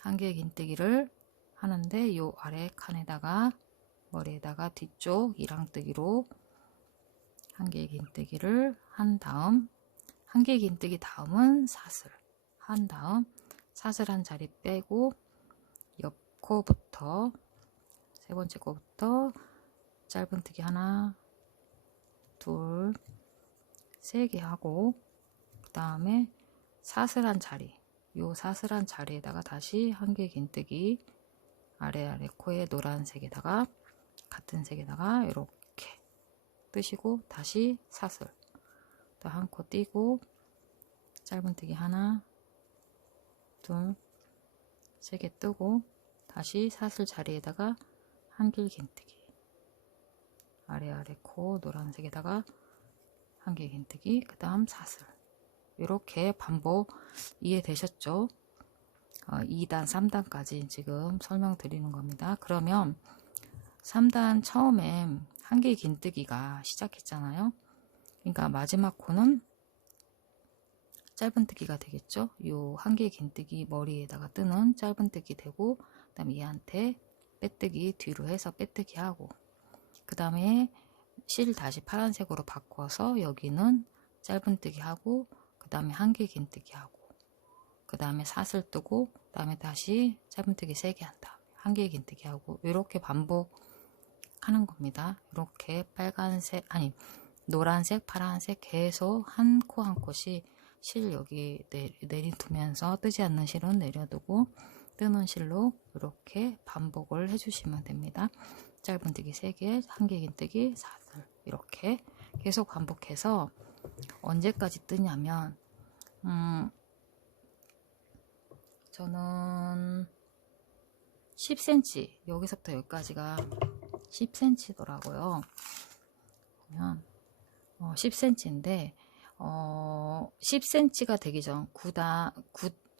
한 개 긴뜨기를 하는데 요 아래 칸에다가 머리에다가 뒤쪽 이랑뜨기로 한 개 긴뜨기를 한 다음, 한 개 긴뜨기 다음은 사슬 한 다음, 사슬한 자리 빼고 옆 코부터 세 번째 코부터 짧은뜨기 하나, 둘, 3개 하고, 그 다음에 사슬한 자리, 요 사슬한 자리에다가 다시 한 개 긴뜨기, 아래 코에 노란색에다가 같은 색에다가 이렇게 뜨시고 다시 사슬, 또 한 코 띄고 짧은뜨기 하나, 둘, 3개 뜨고 다시 사슬 자리에다가 한 길 긴뜨기, 아래 코 노란색에다가 한 개 긴뜨기, 그 다음 사슬. 이렇게 반복 이해되셨죠? 2단, 3단까지 지금 설명드리는 겁니다. 그러면 3단 처음에 한 개 긴뜨기가 시작했잖아요. 그러니까 마지막 코는 짧은뜨기가 되겠죠. 요 한 개 긴뜨기 머리에다가 뜨는 짧은뜨기 되고, 그 다음에 얘한테 빼뜨기 뒤로 해서 빼뜨기 하고, 그 다음에 실 다시 파란색으로 바꿔서 여기는 짧은뜨기 하고, 그 다음에 한 개 긴뜨기 하고, 그 다음에 사슬 뜨고, 그 다음에 다시 짧은뜨기 3개 한 다음에 한 개 긴뜨기 하고, 이렇게 반복하는 겁니다. 이렇게 빨간색, 아니 노란색, 파란색 계속 한 코 한 콧이 실 여기 내리두면서 뜨지 않는 실은 내려두고 뜨는 실로 이렇게 반복을 해주시면 됩니다. 짧은뜨기 3개, 한 개 긴뜨기, 사슬 이렇게 계속 반복해서 언제까지 뜨냐면 저는 10cm, 여기서부터 여기까지가 10cm더라고요. 보면 10cm인데 10cm가 되기 전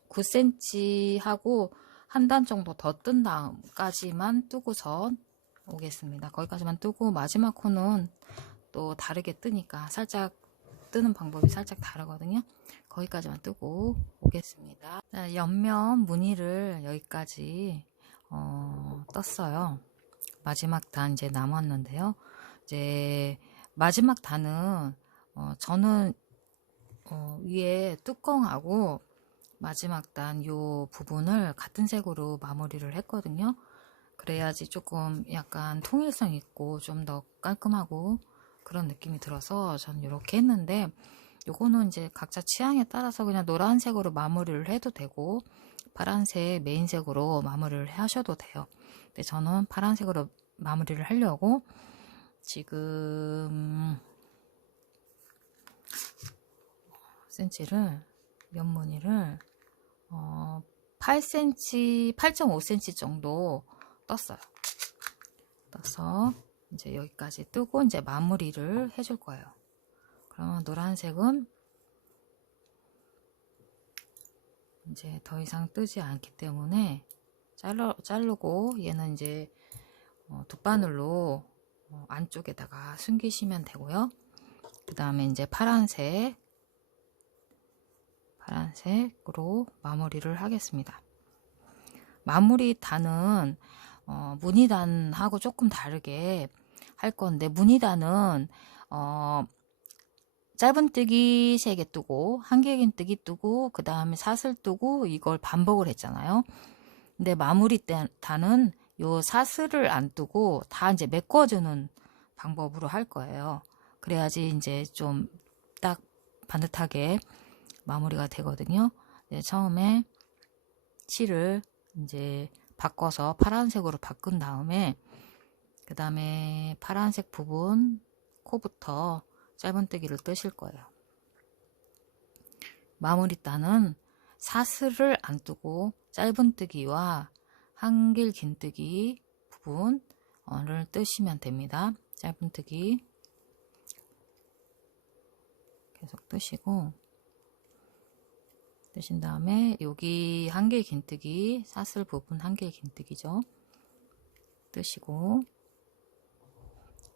9cm 하고 한 단 정도 더 뜬 다음까지만 뜨고서 오겠습니다. 거기까지만 뜨고 마지막 코는 또 다르게 뜨니까 살짝 뜨는 방법이 살짝 다르거든요. 거기까지만 뜨고 오겠습니다. 자, 옆면 무늬를 여기까지 떴어요. 마지막 단 이제 남았는데요. 이제 마지막 단은 저는 위에 뚜껑하고 마지막 단 요 부분을 같은 색으로 마무리를 했거든요. 그래야지 조금 약간 통일성 있고 좀 더 깔끔하고 그런 느낌이 들어서 저는 이렇게 했는데, 요거는 이제 각자 취향에 따라서 그냥 노란색으로 마무리를 해도 되고 파란색 메인색으로 마무리를 하셔도 돼요. 근데 저는 파란색으로 마무리를 하려고 지금 센치를 옆무늬를 8cm, 8.5cm 정도 떴어요. 떠서 이제 여기까지 뜨고 이제 마무리를 해줄 거예요. 그러면 노란색은 이제 더 이상 뜨지 않기 때문에 자르고 얘는 이제 돗바늘로 안쪽에다가 숨기시면 되고요. 그 다음에 이제 파란색으로 마무리를 하겠습니다. 마무리 단은 무늬단하고 조금 다르게 할 건데, 무늬단은 짧은뜨기 3개 뜨고 한 개 긴뜨기 뜨고 그 다음에 사슬 뜨고 이걸 반복을 했잖아요. 근데 마무리 단은 요 사슬을 안 뜨고 다 이제 메꿔주는 방법으로 할 거예요. 그래야지 이제 좀 딱 반듯하게 마무리가 되거든요. 네, 처음에 실을 이제 바꿔서 파란색으로 바꾼 다음에 그 다음에 파란색 부분 코부터 짧은뜨기를 뜨실 거예요. 마무리 단은 사슬을 안 뜨고 짧은뜨기와 한길 긴뜨기 부분을 뜨시면 됩니다. 짧은뜨기 계속 뜨시고, 뜨신 다음에 여기 한길 긴뜨기, 사슬 부분 한길 긴뜨기죠. 뜨시고,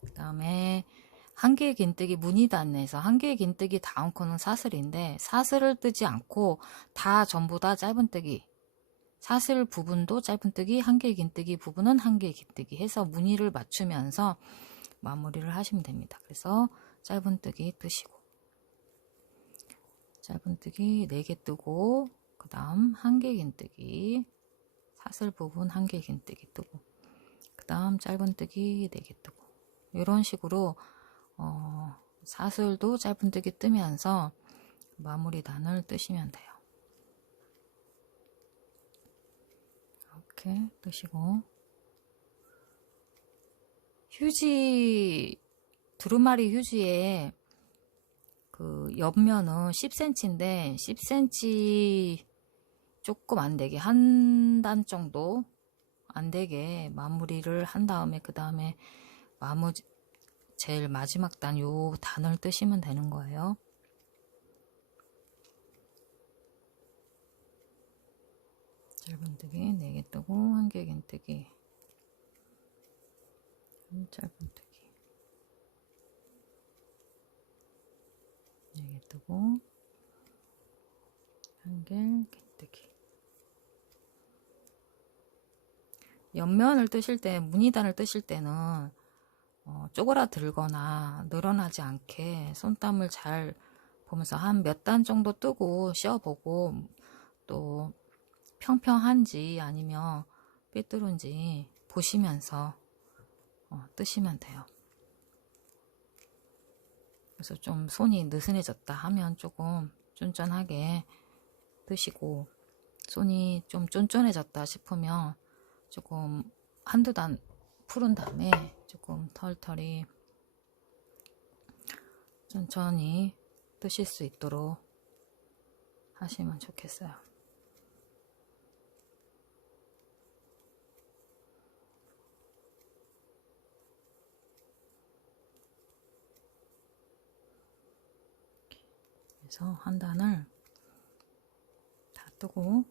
그 다음에 한길 긴뜨기 무늬단에서 한길 긴뜨기 다음 코는 사슬인데 사슬을 뜨지 않고 다 전부 다 짧은뜨기, 사슬 부분도 짧은뜨기, 한길 긴뜨기 부분은 한길 긴뜨기 해서 무늬를 맞추면서 마무리를 하시면 됩니다. 그래서 짧은뜨기 뜨시고, 짧은뜨기 4개 뜨고, 그 다음 한길 긴뜨기, 사슬 부분 한길 긴뜨기 뜨고, 그 다음 짧은뜨기 4개 뜨고, 이런 식으로 사슬도 짧은뜨기 뜨면서 마무리 단을 뜨시면 돼요. 이렇게 뜨시고, 휴지, 두루마리 휴지에 그 옆면은 10cm인데 10cm 조금 안되게 한 단 정도 안되게 마무리를 한 다음에 그 다음에 제일 마지막 단 요 단을 뜨시면 되는 거예요. 짧은뜨기 4개 뜨고 한 개 긴뜨기, 짧은뜨기 4개 뜨고 한길 긴뜨기. 옆면을 뜨실 때, 무늬단을 뜨실 때는 쪼그라들거나 늘어나지 않게 손땀을 잘 보면서 한 몇 단 정도 뜨고 씌워보고, 또 평평한지 아니면 삐뚤은지 보시면서 뜨시면 돼요. 그래서 좀 손이 느슨해졌다 하면 조금 쫀쫀하게 뜨시고, 손이 좀 쫀쫀해졌다 싶으면 조금 한두 단 풀은 다음에 조금 털털이 천천히 뜨실 수 있도록 하시면 좋겠어요. 그래서 한 단을 다 뜨고,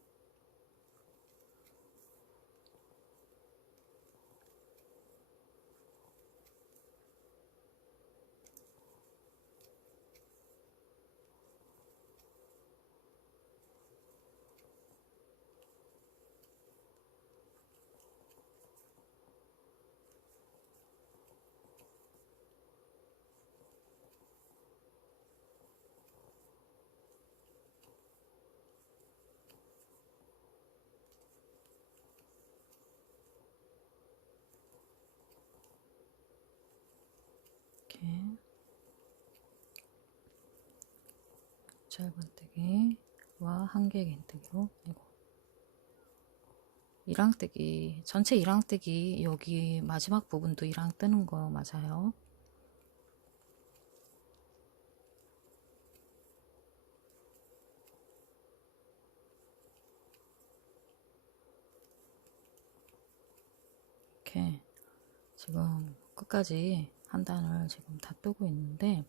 이렇게 짧은뜨기와 한개 긴뜨기로, 이랑뜨기, 전체 이랑뜨기, 여기 마지막 부분도 이랑 뜨는 거 맞아요. 이렇게 지금 끝까지 한 단을 지금 다 뜨고 있는데,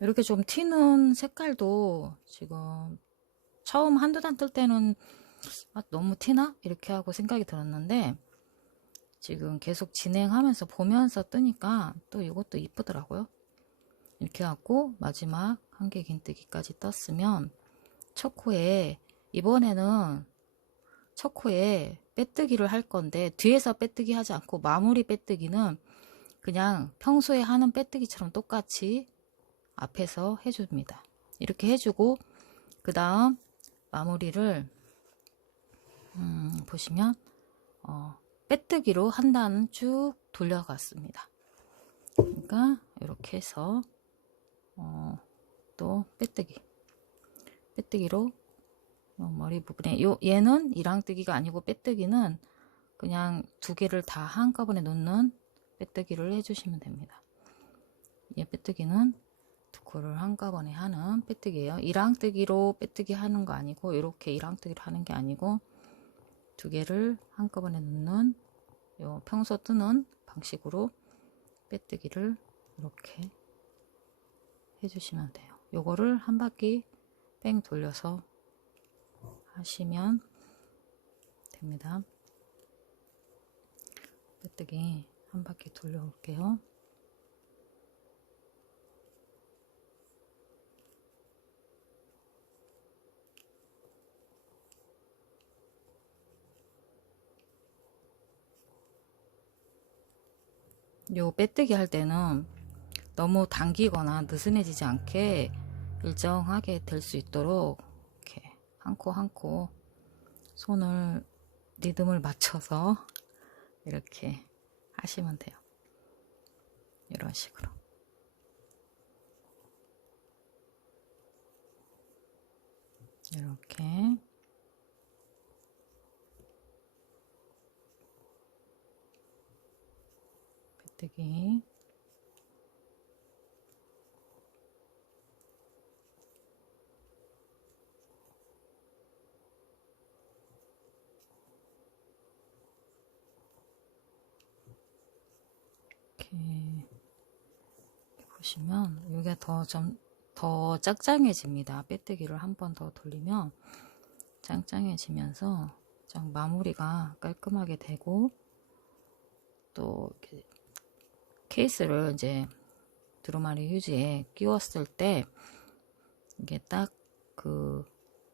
이렇게 좀 튀는 색깔도 지금 처음 한두 단 뜰 때는 너무 티나? 이렇게 하고 생각이 들었는데, 지금 계속 진행하면서 보면서 뜨니까 또 이것도 이쁘더라고요. 이렇게 하고 마지막 한개 긴뜨기까지 떴으면 첫 코에, 이번에는 첫 코에 빼뜨기를 할 건데, 뒤에서 빼뜨기 하지 않고 마무리 빼뜨기는 그냥 평소에 하는 빼뜨기처럼 똑같이 앞에서 해줍니다. 이렇게 해주고, 그 다음 마무리를 보시면 빼뜨기로 한 단은 쭉 돌려갔습니다. 그러니까 이렇게 해서 또 빼뜨기로 머리 부분에, 얘는 이랑뜨기가 아니고 빼뜨기는 그냥 두 개를 다 한꺼번에 놓는 빼뜨기를 해주시면 됩니다. 얘 빼뜨기는 두 코를 한꺼번에 하는 빼뜨기예요. 이랑뜨기로 빼뜨기 하는 거 아니고, 이렇게 이랑뜨기로 하는 게 아니고, 두 개를 한꺼번에 놓는 요 평소 뜨는 방식으로 빼뜨기를 이렇게 해주시면 돼요. 요거를 한 바퀴 뺑 돌려서 하시면 됩니다. 빼뜨기 한 바퀴 돌려올게요. 요 빼뜨기 할 때는 너무 당기거나 느슨해지지 않게 일정하게 될 수 있도록 이렇게 한 코 한 코 손을 리듬을 맞춰서 이렇게 하시면 돼요. 이런 식으로. 이렇게 빼뜨기 이렇게 보시면 이게 더 짱짱해집니다. 빼뜨기를 한 번 더 돌리면 짱짱해지면서 마무리가 깔끔하게 되고, 또 이렇게 케이스를 이제 두루마리 휴지에 끼웠을 때 이게 딱 그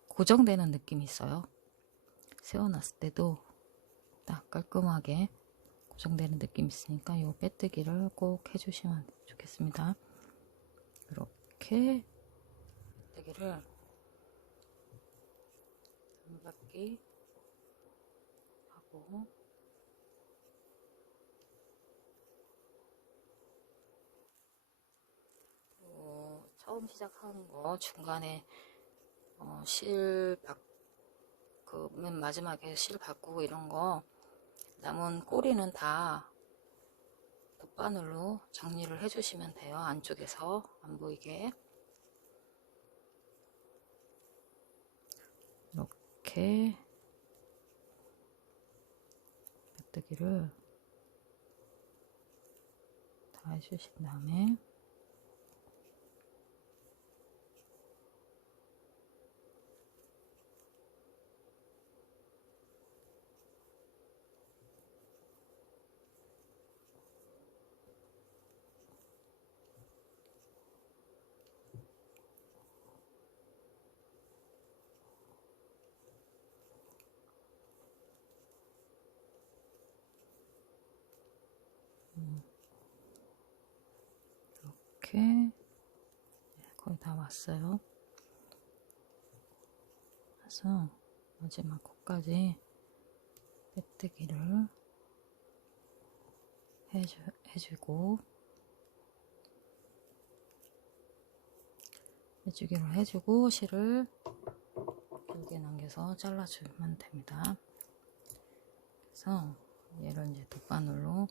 고정되는 느낌이 있어요. 세워놨을 때도 딱 깔끔하게 고정되는 느낌이 있으니까 이 빼뜨기를 꼭 해주시면 좋겠습니다. 이렇게 빼뜨기를 한 바퀴 하고 처음 시작하는 거 중간에 맨 마지막에 실 바꾸고 이런 거 남은 꼬리는 다 돗바늘로 정리를 해주시면 돼요. 안쪽에서 안 보이게. 이렇게 빼뜨기를 다 해주신 다음에 이렇게 거의 다 왔어요. 그래서 마지막 코까지 빼뜨기를 해주고 실을 길게 남겨서 잘라주면 됩니다. 그래서 얘를 이제 돗바늘로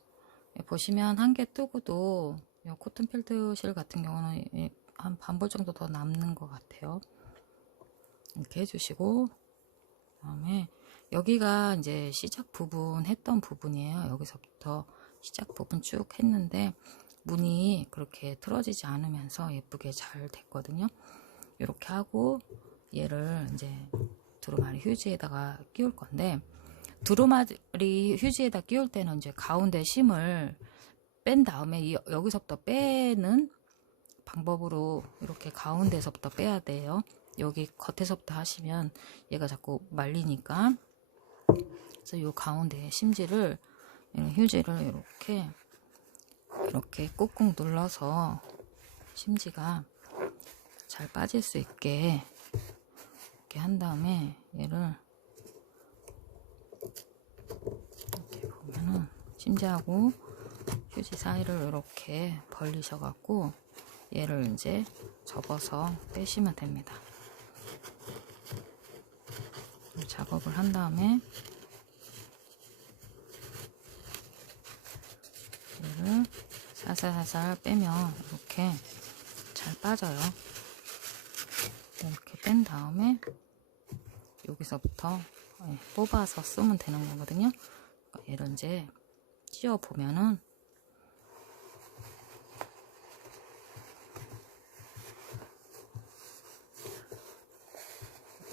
보시면 한 개 뜨고도 코튼 필드 실 같은 경우는 한 반볼 정도 더 남는 것 같아요. 이렇게 해주시고 그다음에 여기가 이제 시작 부분 했던 부분이에요. 여기서부터 시작 부분 쭉 했는데 무늬 그렇게 틀어지지 않으면서 예쁘게 잘 됐거든요. 이렇게 하고 얘를 이제 두루마리 휴지에다가 끼울 건데 두루마리 휴지에다 끼울 때는 이제 가운데 심을 뺀 다음에 여기서부터 빼는 방법으로 이렇게 가운데서부터 빼야 돼요. 여기 겉에서부터 하시면 얘가 자꾸 말리니까. 그래서 이 가운데 심지를 휴지를 이렇게 꾹꾹 눌러서 심지가 잘 빠질 수 있게 이렇게 한 다음에 얘를 이렇게 보면은 심지하고 휴지 사이를 이렇게 벌리셔 갖고 얘를 이제 접어서 빼시면 됩니다. 작업을 한 다음에 얘를 살살살살 빼면 이렇게 잘 빠져요. 이렇게 뺀 다음에 여기서부터 뽑아서 쓰면 되는 거거든요. 얘를 이제 찧어 보면은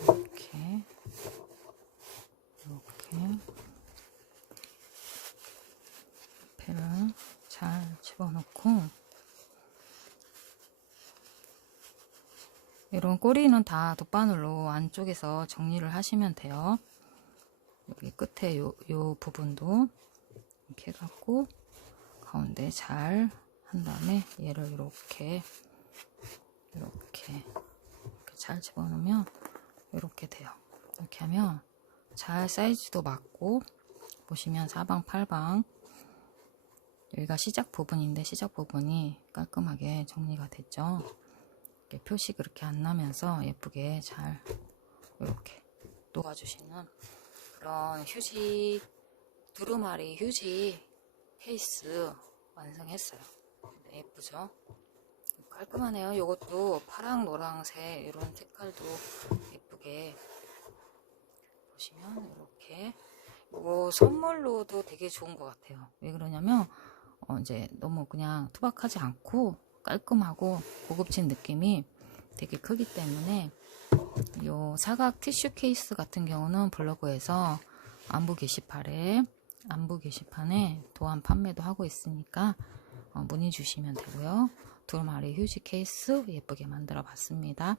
이렇게 옆에를 잘 집어넣고 이런 꼬리는 다 돗바늘로 안쪽에서 정리를 하시면 돼요. 여기 끝에 요 부분도 이렇게 해갖고 가운데 잘 한 다음에 얘를 이렇게 잘 집어넣으면 이렇게 돼요. 이렇게 하면 잘 사이즈도 맞고 보시면 사방 팔방 여기가 시작 부분인데 시작 부분이 깔끔하게 정리가 됐죠. 이렇게 표시 그렇게 안 나면서 예쁘게 잘 이렇게 놓아주시는 그런 휴지 두루마리 휴지 케이스 완성했어요. 네, 예쁘죠? 깔끔하네요. 이것도 파랑 노랑색 이런 색깔도 예쁘게 보시면 이렇게 이거 선물로도 되게 좋은 것 같아요. 왜 그러냐면 이제 너무 그냥 투박하지 않고 깔끔하고 고급진 느낌이 되게 크기 때문에 요 사각 티슈 케이스 같은 경우는 블로그에서 안부 게시판에 도안 판매도 하고 있으니까 문의 주시면 되고요. 2마리 휴지 케이스 예쁘게 만들어 봤습니다.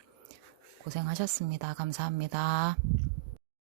고생하셨습니다. 감사합니다.